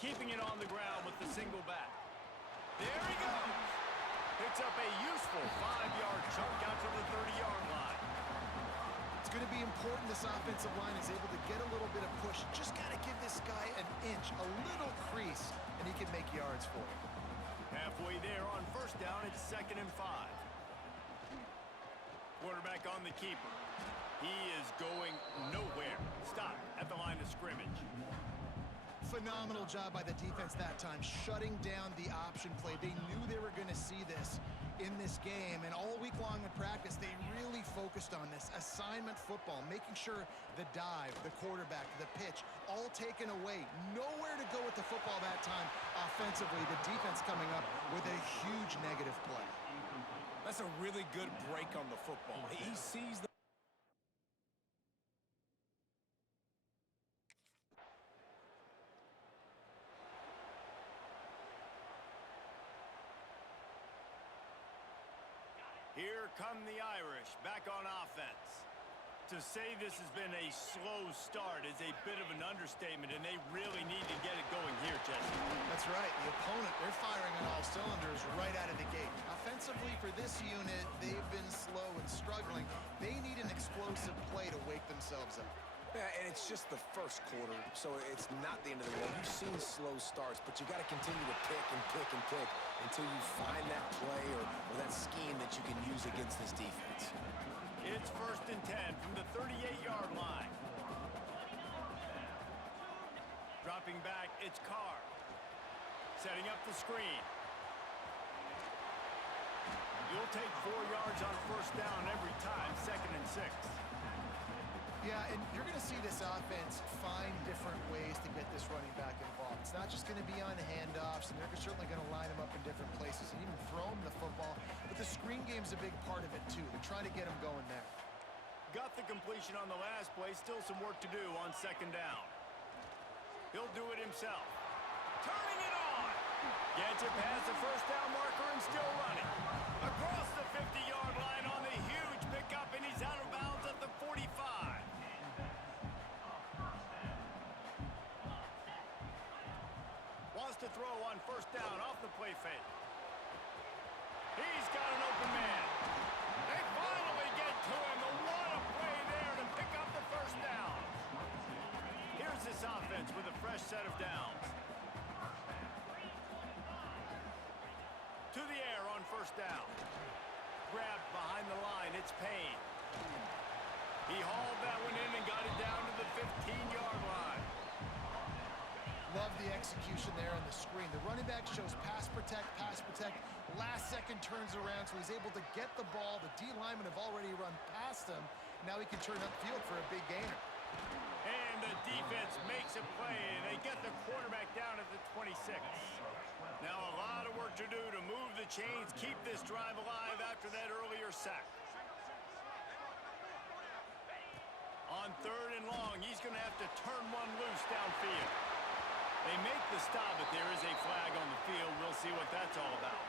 keeping it on the ground with the single back. There he goes. Picks up a useful 5-yard chunk out to the 30-yard line. It's going to be important this offensive line is able to get a little bit of push. Just got to give this guy an inch, a little crease, and he can make yards for it. Halfway there on first down, it's 2nd and 5. Quarterback on the keeper. He is going nowhere. Stop at the line of scrimmage. Phenomenal job by the defense that time, shutting down the option play. They knew they were going to see this in this game, and all week long in practice, they really focused on this assignment football, making sure the dive, the quarterback, the pitch, all taken away. Nowhere to go with the football that time offensively. The defense coming up with a huge negative play. That's a really good break on the football. He sees the Here come the Irish, back on offense. To say this has been a slow start is a bit of an understatement, and they really need to get it going here, Jesse. That's right. The opponent, they're firing on all cylinders right out of the gate. Offensively, for this unit, they've been slow and struggling. They need an explosive play to wake themselves up. Yeah, and it's just the first quarter, so it's not the end of the world. You've seen slow starts, but you got to continue to pick and pick and pick until you find that play or that scheme that you can use against this defense. It's 1st and 10 from the 38-yard line. Dropping back, it's Carr. Setting up the screen. You'll take 4 yards on first down every time, 2nd and 6. Yeah, and you're going to see this offense find different ways to get this running back involved. It's not just going to be on handoffs, and they're certainly going to line him up in different places and even throw him the football. But the screen game's a big part of it, too. They're trying to get him going there. Got the completion on the last play. Still some work to do on 2nd down. He'll do it himself. Turning it on! Gets it past the first down marker and still running. Across the 50-yard line on the huge pickup, and he's out of bounds at the 45. Wants to throw on first down off the play fake. He's got an open man. They finally get to him. What a play there to pick up the first down. Here's this offense with a fresh set of downs. To the air on first down. Grabbed behind the line. It's Payne. He hauled that one in and got it down to the 15-yard line. Love the execution there on the screen. The running back shows pass protect. Last second turns around, so he's able to get the ball. The D linemen have already run past him. Now he can turn upfield for a big gainer. And the defense makes a play, and they get the quarterback down at the 26. Now a lot of work to do to move the chains, keep this drive alive after that earlier sack. On 3rd and long, he's going to have to turn one loose downfield. They make the stop, but there is a flag on the field. We'll see what that's all about.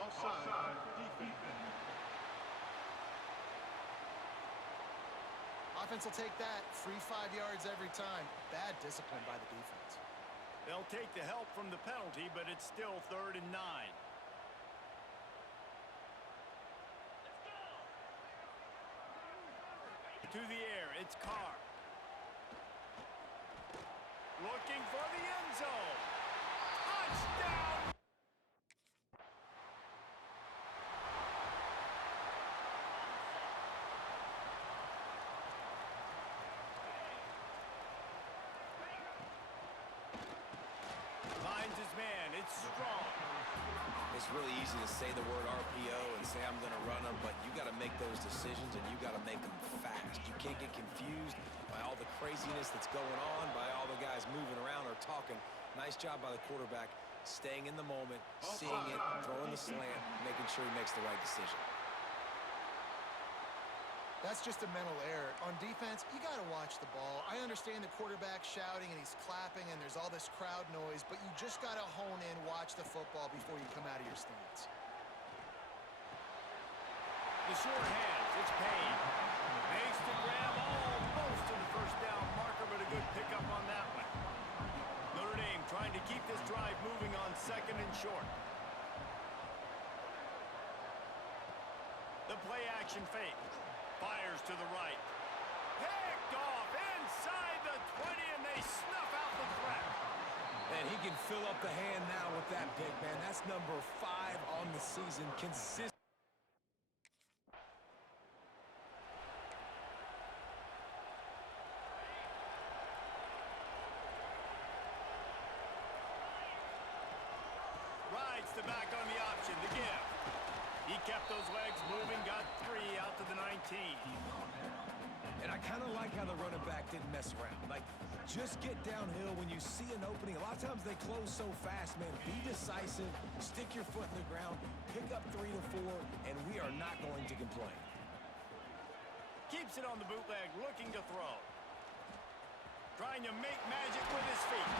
Offside, defense. Offense will take that. Free 5 yards every time. Bad discipline by the defense. They'll take the help from the penalty, but it's still 3rd and 9. To the air, it's Carr. Looking for the end zone. Touchdown! Finds his man. It's strong. It's really easy to say the word RPO and say I'm going to run them, but you got to make those decisions and you got to make them fast. You can't get confused by all the craziness that's going on, by all the guys moving around or talking. Nice job by the quarterback, staying in the moment, seeing it, throwing the slant, making sure he makes the right decision. That's just a mental error. On defense, you got to watch the ball. I understand the quarterback shouting and he's clapping and there's all this crowd noise, but you just got to hone in, watch the football before you come out of your stance. The short hands, it's Payne. Makes the grab almost to the first down marker, but a good pickup on that one. short. The play action fake. Fires to the right. Picked off inside the 20, and they snuff out the threat. And he can fill up the hand now with that pick, man. That's number 5 on the season. Consistent. Rides the back on the option, the give. He kept those legs moving, got 3 out to the 19. And I kind of like how the running back didn't mess around. Like, just get downhill when you see an opening. A lot of times they close so fast, man. Be decisive, stick your foot in the ground, pick up 3 to 4, and we are not going to complain. Keeps it on the bootleg, looking to throw. Trying to make magic with his feet.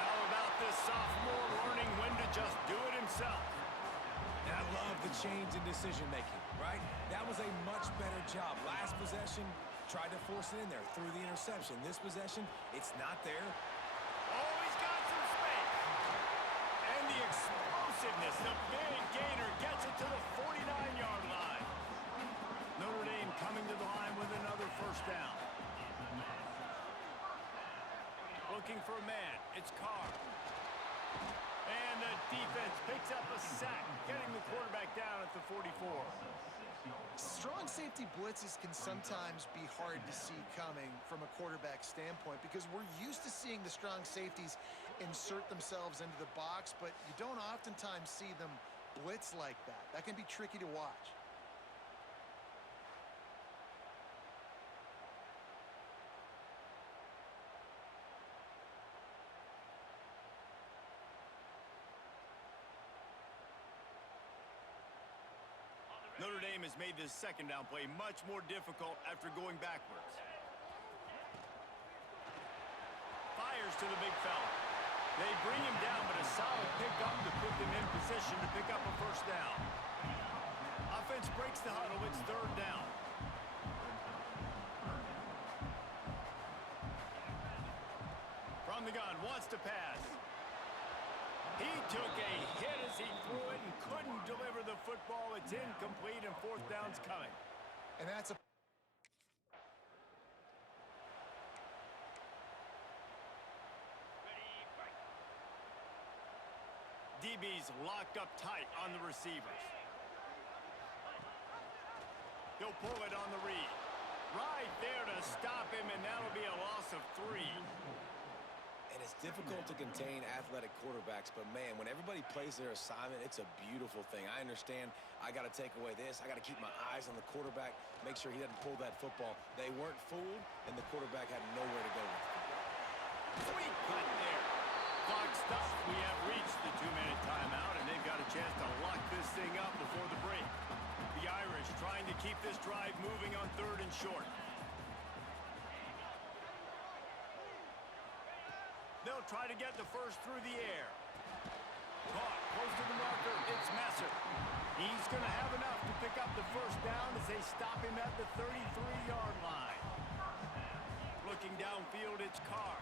How about this sophomore learning when to just do it himself? And I love the change in decision-making, right? That was a much better job. Last possession, tried to force it in there through the interception. This possession, it's not there. Oh, he's got some space. And the explosiveness, the big gainer gets it to the 49-yard line. Notre Dame coming to the line with another first down. Looking for a man. It's Carr. And the defense picks up a sack, getting the quarterback down at the 44. Strong safety blitzes can sometimes be hard to see coming from a quarterback standpoint because we're used to seeing the strong safeties insert themselves into the box, but you don't oftentimes see them blitz like that. That can be tricky to watch. Notre Dame has made this second down play much more difficult after going backwards. Fires to the big fella. They bring him down, but a solid pickup to put them in position to pick up a first down. Offense breaks the huddle. It's third down. From the gun, wants to pass. He took a hit as he threw it and couldn't deliver the football. It's incomplete, and fourth down's coming. And that's a... DB's locked up tight on the receivers. He'll pull it on the read. Right there to stop him, and that'll be a loss of 3. And it's difficult to contain athletic quarterbacks, but man, when everybody plays their assignment, it's a beautiful thing. I understand I got to take away this. I got to keep my eyes on the quarterback, make sure he doesn't pull that football. They weren't fooled, and the quarterback had nowhere to go with it. Sweet cut there. Clock stopped. We have reached the 2-minute timeout, and they've got a chance to lock this thing up before the break. The Irish trying to keep this drive moving on third and short. They'll try to get the first through the air. Caught close to the marker. It's Messer. He's going to have enough to pick up the first down as they stop him at the 33-yard line. Looking downfield, it's Carr.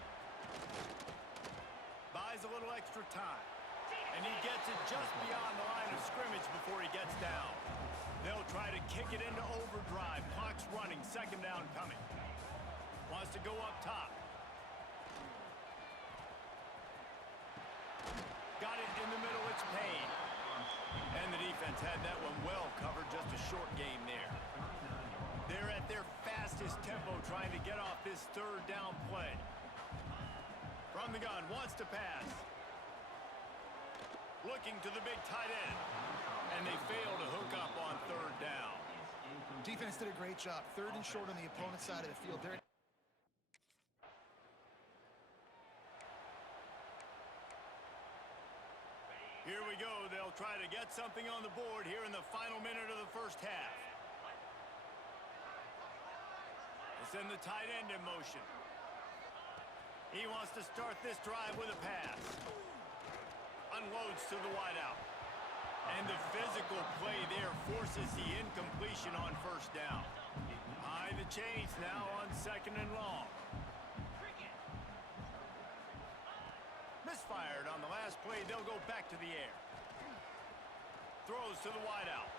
Buys a little extra time. And he gets it just beyond the line of scrimmage before he gets down. They'll try to kick it into overdrive. Clock's running. Second down coming. Wants to go up top. Got it in the middle, it's Payne. And the defense had that one well covered, just a short game there. They're at their fastest tempo trying to get off this third down play. From the gun, wants to pass. Looking to the big tight end. And they fail to hook up on third down. Defense did a great job. Third and short on the opponent's side of the field. They're... Here we go. They'll try to get something on the board here in the final minute of the first half. They send the tight end in motion. He wants to start this drive with a pass. Unloads to the wideout. And the physical play there forces the incompletion on first down. High the chains now on second and long. Misfired on the last play. They'll go back to the air. Throws to the wideout.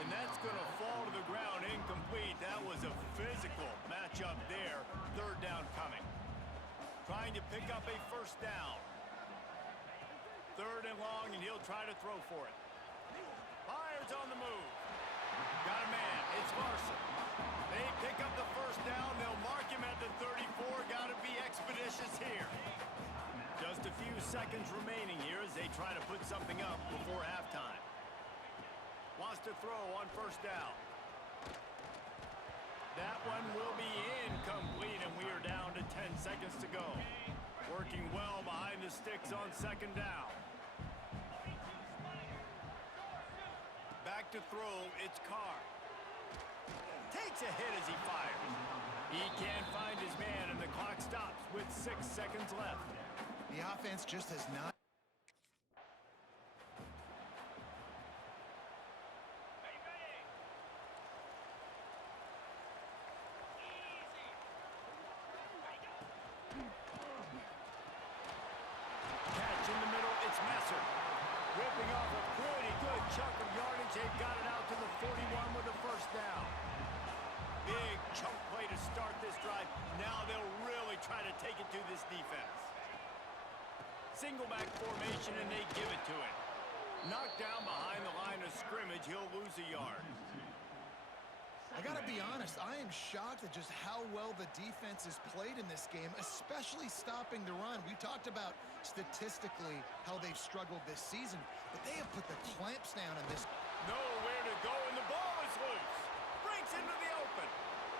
And that's going to fall to the ground incomplete. That was a physical matchup there. Third down coming. Trying to pick up a first down. Third and long, and he'll try to throw for it. Fires on the move. Got a man. It's Larson. They pick up the first down. They'll mark him at the 34. Got to be expeditious here. Just a few seconds remaining here as they try to put something up before halftime. Wants to throw on first down. That one will be incomplete, and we are down to 10 seconds to go. Working well behind the sticks on second down. Back to throw, it's Carr. Takes a hit as he fires. He can't find his man, and the clock stops with 6 seconds left. The offense just has not. Catch in the middle, it's Messer. Ripping off a pretty good chunk of yardage. They've got it out to the 41 with a first down. Big chunk play to start this drive. Now they'll really try to take it to this defense. Single back formation, and they give it to him. Knocked down behind the line of scrimmage. He'll lose a yard. I gotta be honest, I am shocked at just how well the defense has played in this game, especially stopping the run. We talked about statistically how they've struggled this season, but they have put the clamps down in this. Nowhere to go, and the ball is loose. Breaks into the open.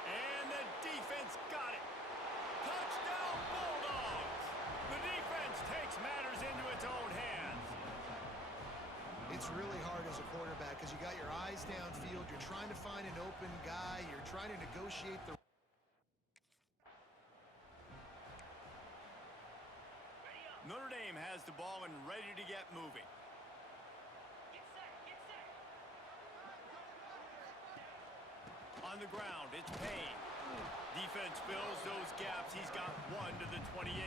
And the defense got it. Touchdown, Bulldogs! The defense takes matters into its own hands. It's really hard as a quarterback because you got your eyes downfield, you're trying to find an open guy, you're trying to negotiate the. Notre Dame has the ball and ready to get moving. On the ground, it's Payne. Defense fills those gaps. He's got one to the 28.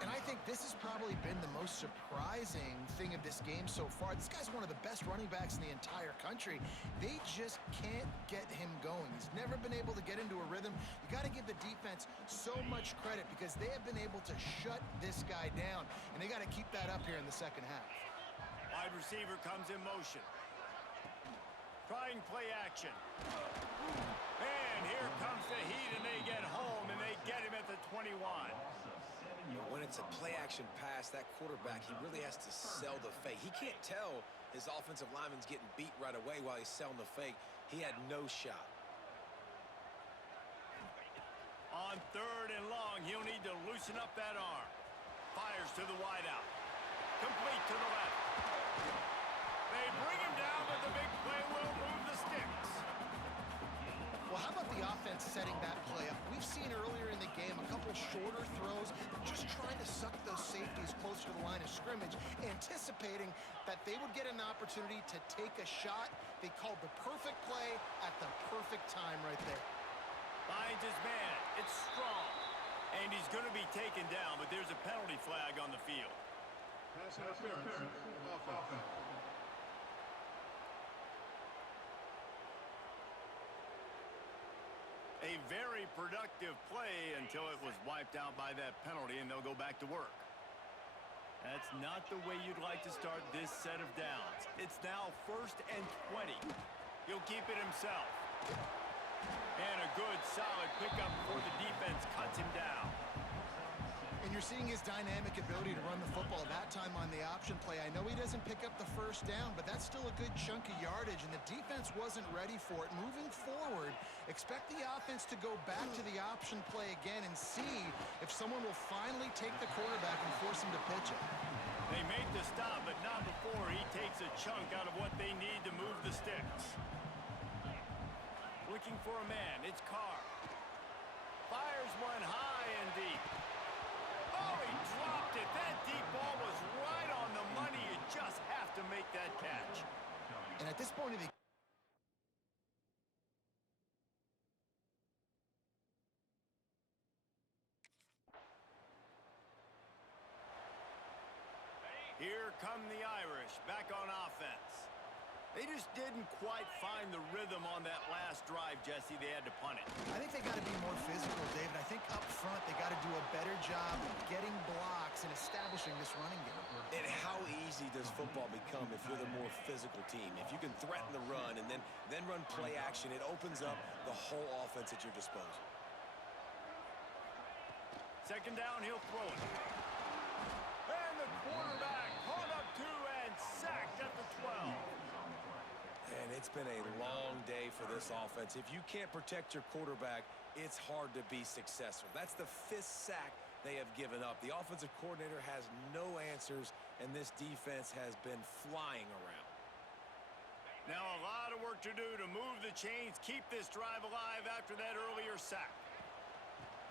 And I think this has probably been the most surprising thing of this game so far. This guy's one of the best running backs in the entire country. They just can't get him going. He's never been able to get into a rhythm. You got to give the defense so much credit because they have been able to shut this guy down, and they got to keep that up here in the second half. Wide receiver comes in motion. Trying play action. And here comes the heat, and they get home, and they get him at the 21. When it's a play-action pass, that quarterback, he really has to sell the fake. He can't tell his offensive lineman's getting beat right away while he's selling the fake. He had no shot. On third and long, he'll need to loosen up that arm. Fires to the wideout. Complete to the left. They bring him down, but the big play will move the sticks. Well, how about the offense setting that play up? We've seen earlier in the game a couple shorter throws, just trying to suck those safeties closer to the line of scrimmage, anticipating that they would get an opportunity to take a shot. They called the perfect play at the perfect time right there. Finds his man. It's Strong. And he's going to be taken down, but there's a penalty flag on the field. Pass interference. Offense. A very productive play until it was wiped out by that penalty, and they'll go back to work. That's not the way you'd like to start this set of downs. It's now 1st and 20. He'll keep it himself. And a good, solid pickup before the defense cuts him down. And you're seeing his dynamic ability to run the football that time on the option play. I know he doesn't pick up the first down, but that's still a good chunk of yardage, and the defense wasn't ready for it. Moving forward, expect the offense to go back to the option play again and see if someone will finally take the quarterback and force him to pitch it. They make the stop, but not before he takes a chunk out of what they need to move the sticks. Looking for a man, it's Carr. Fires one high and deep. Oh, he dropped it. That deep ball was right on the money. You just have to make that catch. And at this point of the come the Irish, back on offense. They just didn't quite find the rhythm on that last drive, Jesse. They had to punt it. I think they got to be more physical, David. I think up front they got to do a better job getting blocks and establishing this running game. And how easy does football become if you're the more physical team? If you can threaten the run and then run play action, it opens up the whole offense at your disposal. Second down, he'll throw it. And the quarterback caught up to and sacked at the 12. And it's been a long day for this offense. If you can't protect your quarterback, it's hard to be successful. That's the 5th sack they have given up. The offensive coordinator has no answers, and this defense has been flying around. Now a lot of work to do to move the chains, keep this drive alive after that earlier sack.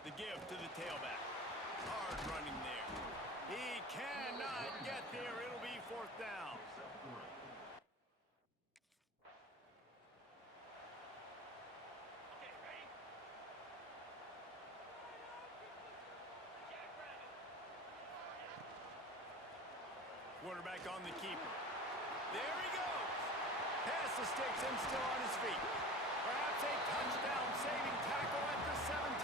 The give to the tailback. Hard running there. He cannot get there. It'll be 4th down. Quarterback on the keeper. There he goes. Pass the sticks and still on his feet. Perhaps a touchdown-saving tackle at the 17.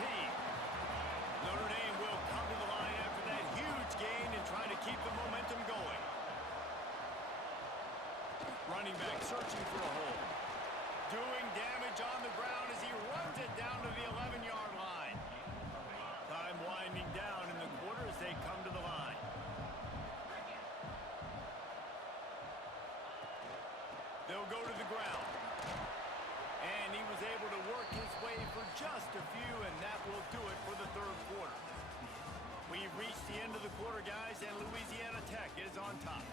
Notre Dame will come to the line after that huge gain and try to keep the momentum going. Running back searching for a hole. Doing damage on the ground as he runs it down to the 11-yard line. Time winding down in the quarter as they come to the line. They'll go to the ground. And he was able to work his way for just a few, and that will do it for the 3rd quarter. We've reached the end of the quarter, guys, and Louisiana Tech is on top.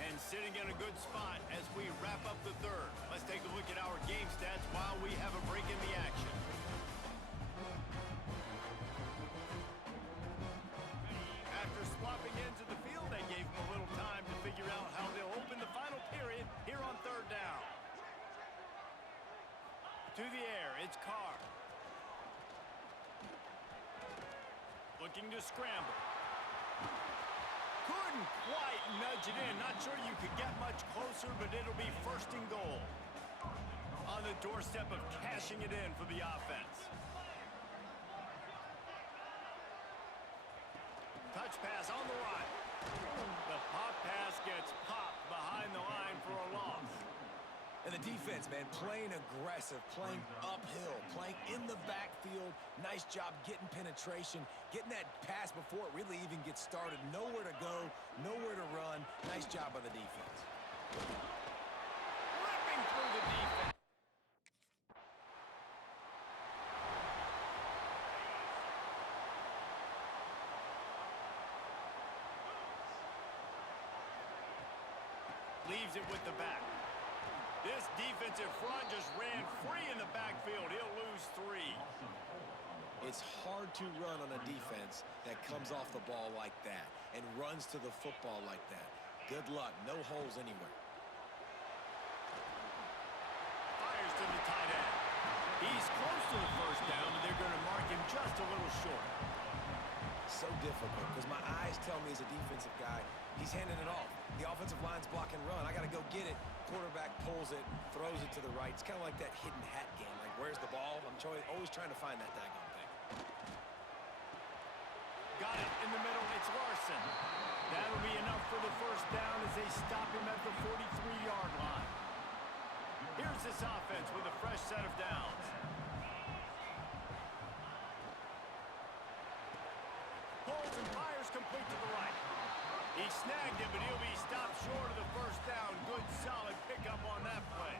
And sitting in a good spot as we wrap up the 3rd. Let's take a look at our game stats while we have a break in the action. After swapping ends of the field, they gave them a little time to figure out how they'll open the final period here on 3rd down. To the air, it's Carr. Looking to scramble. Couldn't quite nudge it in. Not sure you could get much closer, but it'll be 1st and goal. On the doorstep of cashing it in for the offense. Touch pass on the right. The pop pass gets popped behind the line for a loss. And the defense, man, playing aggressive, playing uphill, playing in the backfield. Nice job getting penetration, getting that pass before it really even gets started. Nowhere to go, nowhere to run. Nice job by the defense. Ripping through the defense. Leaves it with the back. This defensive front just ran free in the backfield. He'll lose 3. It's hard to run on a defense that comes off the ball like that and runs to the football like that. Good luck. No holes anywhere. Fires to the tight end. He's close to the 1st down, but they're going to mark him just a little short. So difficult because my eyes tell me as a defensive guy, he's handing it off. The offensive line's block and run. I got to go get it. Quarterback pulls it, throws it to the right. It's kind of like that hidden hat game. Like, where's the ball? I'm always trying to find that daggone thing. Got it in the middle. It's Larson. That'll be enough for the 1st down as they stop him at the 43-yard line. Here's this offense with a fresh set of downs. Pulls and fires complete to the right. He snagged it, but he'll be stopped short of the 1st down. Good, solid pickup on that play.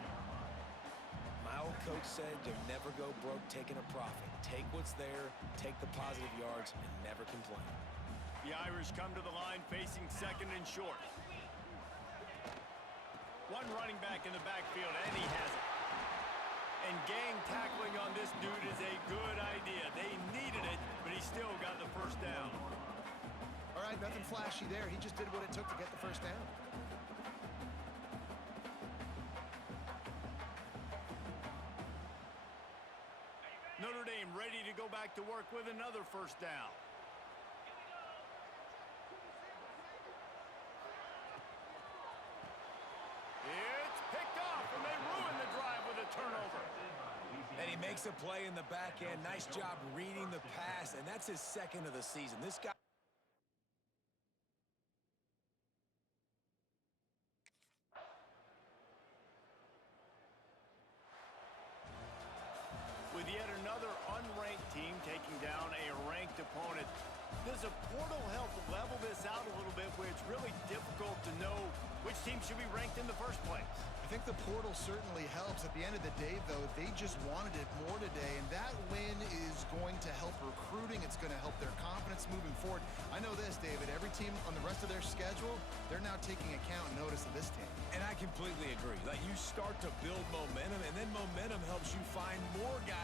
My old coach said you'll never go broke taking a profit. Take what's there, take the positive yards, and never complain. The Irish come to the line facing 2nd and short. One running back in the backfield, and he has it. And gang tackling on this dude is a good idea. They needed it, but he still got the 1st down. All right, nothing flashy there. He just did what it took to get the 1st down. Notre Dame ready to go back to work with another 1st down. Makes a play in the back end. Nice job reading the pass, and that's his second of the season. This guy... With yet another unranked team taking down a ranked opponent, does a portal help level this out a little bit where it's really difficult to know which team should be ranked in the first place? I think the portal certainly helps. At the end of the day, though, they just wanted it more today, and that win is going to help recruiting. It's going to help their confidence moving forward. I know this, David. Every team on the rest of their schedule, they're now taking account and notice of this team. And I completely agree. Like, you start to build momentum, and then momentum helps you find more guys